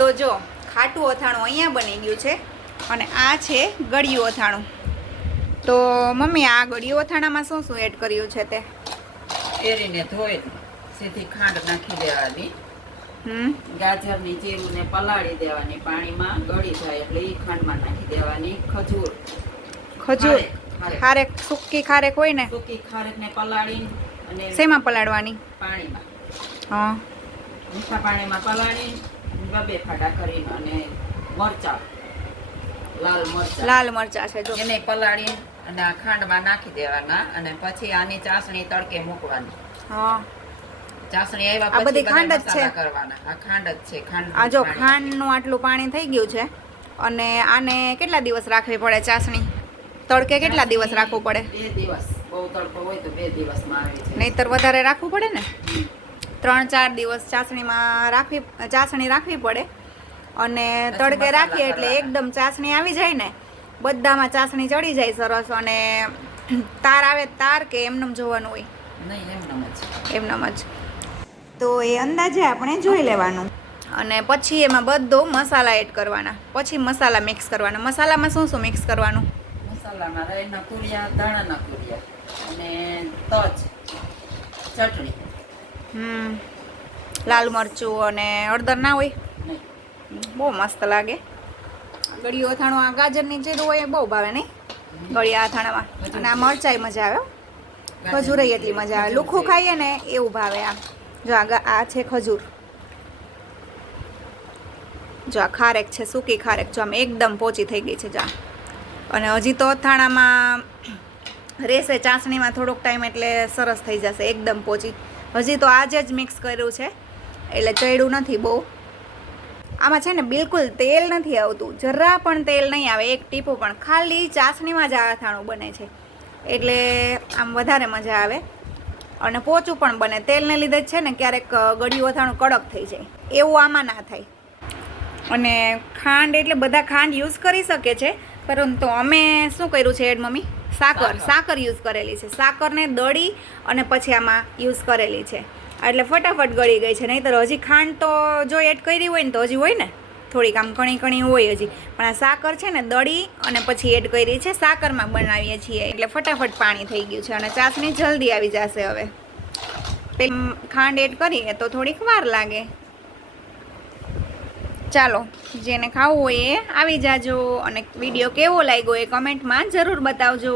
તો જો ખાટું અથાણું અહીંયા બની ગયું છે અને આ છે ગળ્યું અથાણું. તો મમ્મી આ ગળ્યું અથાણામાં શું શું એડ કર્યું છે તે? કેરીને ધોઈ સીધી ખાંડ નાખી દેવાની, ગાજરની ચીરુને પલાળી દેવાની, પાણીમાં ગળી જાય એટલે એ ખાંડમાં નાખી દેવાની. ખજૂર ખારેક, સૂકી ખારેક હોય ને, સૂકી ખારેકને પલાળી અને શેમાં પલાળવાની? પાણીમાં. હા, મીઠા પાણીમાં પલાળી બે ફાડા કરીને અને મરચા, લાલ મરચા છે જો એને પલાળી અને આ ખાંડમાં નાખી દેવાના અને પછી આની ચાસણી તડકે મૂકવાની. હા, ચાસણી આવ્યા આ બધી પછી ખાંડ જ છે કરવાના. આ ખાંડ જ છે. આ જો ખાંડનું આટલું પાણી થઈ ગયું છે અને આને કેટલા દિવસ રાખવી પડે ચાસણી? તડકે કેટલા દિવસ રાખવું પડે? 2 દિવસ. બહુ તડકો હોય તો 2 દિવસમાં આવે છે. નહીતર વધારે રાખવું પડે ને? 3-4 દિવસ ચાસણી રાખવી પડે અને તડકે રાખીએ એટલે એકદમ ચાસણી આવી જાય ને, બધામાં ચાસણી ચડી જાય સરસ. અને તાર આવે તાર કે એમનેમ જોવાનું હોય? નહીં, એમનેમ જ. તો એ અંદાજે આપણે જોઈ લેવાનું અને પછી એમાં બધો મસાલા એડ કરવાના, પછી મસાલા મિક્સ કરવાના. મસાલામાં શું શું મિક્સ કરવાનું? મસાલામાં રાઈના કુરિયા, ધાણાના કુરિયા અને તજ, ચટણી, લાલ મરચું અને હળદર ના હોય? નહીં. બહુ મસ્ત લાગે. ગળ્યું અથાણું આ ગાજરની જીરું હોય બહુ ભાવે નહીં ગળ્યા અથાણામાં. અને આ મરચાઈ મજા આવે, ખજૂરેય એટલી મજા આવે. લુખું ખાઈએ ને એવું ભાવે. આ જો આ છે ખજૂર, જો આ ખારેક છે, સૂકી ખારેક જો આમ એકદમ પોચી થઈ ગઈ છે જા. અને હજી તો અથાણામાં રહેશે ચાસણીમાં થોડોક ટાઈમ એટલે સરસ થઈ જશે એકદમ પોચી. હજી તો આજે જ મિક્સ કર્યું છે એટલે ચડ્યું નથી બહુ. આમાં છે ને બિલકુલ તેલ નથી આવતું, જરા પણ તેલ નહીં આવે, એક ટીપું પણ. ખાલી ચાસણીમાં જ આ અથાણું બને છે એટલે આમ વધારે મજા આવે અને પોચું પણ બને. તેલને લીધે જ છે ને ક્યારેક ગળ્યું અથાણું કડક થઈ જાય, એવું આમાં ના થાય. અને ખાંડ એટલે બધા ખાંડ યુઝ કરી શકે છે, પરંતુ અમે શું કર્યું છે એડ મમ્મી? સાકર યુઝ કરેલી છે. સાકરને દળી અને પછી આમાં યુઝ કરેલી છે એટલે ફટાફટ ગળી ગઈ છે. નહીંતર હજી ખાંડ તો જો એડ કરી હોય ને તો હજી હોય ને થોડીક આમ કણી હોય હજી, પણ આ સાકર છે ને દળી અને પછી એડ કરી છે. સાકરમાં બનાવીએ છીએ એટલે ફટાફટ પાણી થઈ ગયું છે અને ચાસણી જલ્દી આવી જશે. હવે ખાંડ એડ કરીએ તો થોડીક વાર લાગે. ચાલો, જેને ખાવું હોય એ આવી જાજો અને વિડીયો કેવો લાગ્યો એ કમેન્ટમાં જરૂર બતાવજો.